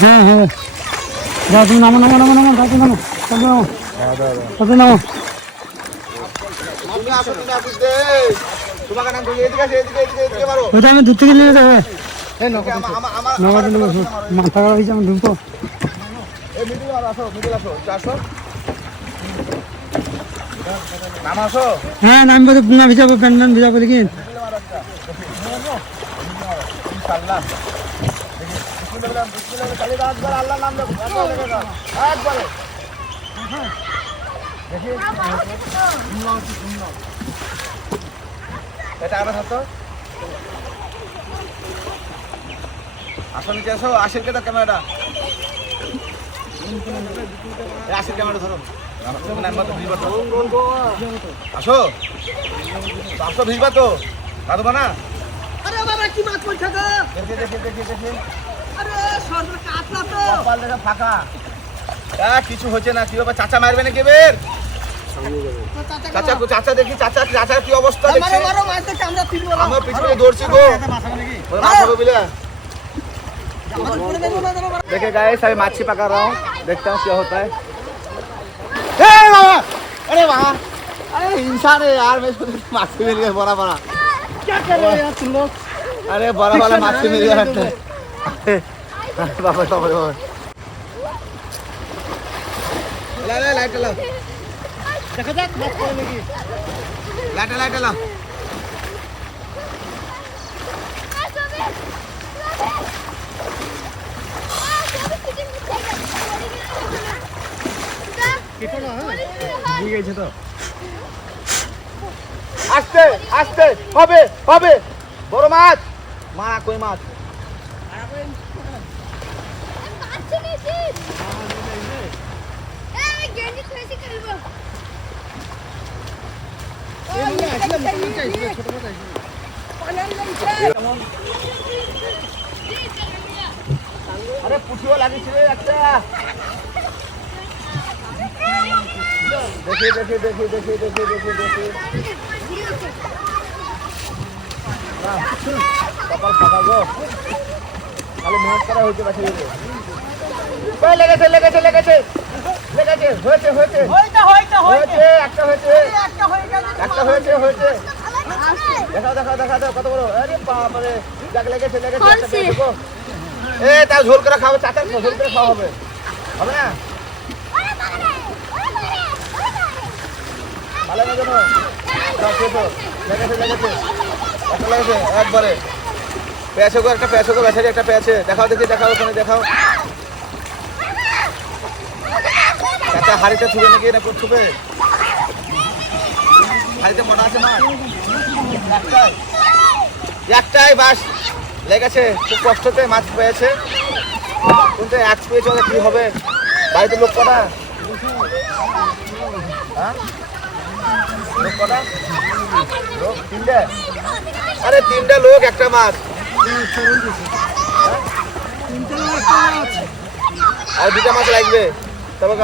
হ্যাঁ হ্যাঁ যাও তুমি নামো নামো তুমি ওটা আমি দূর থেকে নিয়ে যাব মাথা খারাপ হয়েছে আমি ঢুকবো আসো নাম হ্যাঁ নামবো তো না ভিজাবো প্যান্ট ভিজাবো দেখি। নাম এটা আবার হাতো আসো নিচে আসো আশির কে ক্যামেরাটা। এই ক্যামেরা ধরো। নাম্বার তো ভিজবা তো। আসো। আসো ভিজবা তো। কাঁদবা না আরে বাবা কি মাছ পড়ছে গো? দেখে দেখে দেখে দেখে। আরে সর্ব কাতলা তো। কপাল দেখা ফাঁকা। কিছু হচ্ছে না কি ব্যাপার? চাচা মারবে না কেবের চাচা চাচা দেখি চাচা চাচার কি অবস্থা দেখছি? মারো মাছ দেখে আমরা তুলবো না আমার পিছনে দৌড়ছি গো মাছ হবে বিলা দেবো না। देखता हूँ क्या होता है। ए अरे वहाँ। अरे इंसान है यार मैं इसको तो मासी मिल गया बड़ा बड़ा। क्या कर रहे हो यार तुम लोग? अरे बड़ा बड़ा मासी मिल गया। बाबा बाबा बाबा। ला ला लाइट ला। देखो देख मत करने की। लाइट लाइट ला। আস্তে আস্তে হবে হবে বড় মাছ। মা কই মাছ? আরে পুঠিও লাগিয়েছিল একটা। দেখি দেখি দেখি দেখি দেখি দেখি দেখি কপাল ফাঁকা গো খালি মেহনত করা হয়েছে ওই লেগেছে লেগেছে লেগেছে লেগেছে হয়েছে হয়েছে হয়েছে একটা হয়েছে একটা হয়ে হয়েছে হয়েছে দেখাও দেখাও দেখাও দেখাও কত বড় আরে যাক লেগেছে লেগেছে এ তাও ঝোল করে খাবে চাটা ঝোল করে খাওয়া হবে হবে না ভালো না কেন। লেগেছে একবারে। পেয়েছে গো একটা পেয়েছে গো বেচারি একটা পেয়েছে দেখাও দেখি, দেখাও ওখানে, দেখাও। একটা হাড়িটা ছুবে নাকি এটা ছুবে হাড়িতে মনে আছে মাছ একটাই। একটাই, বাস। লেগেছে। খুব কষ্টতে মাছ পেয়েছে। কিন্তু এক পেয়েছে কি হবে? বাড়িতে লোক কটা? হ্যাঁ? আরে তিনটা লোক একটা মাছ? আর দুটা মাছ লাগবে তবে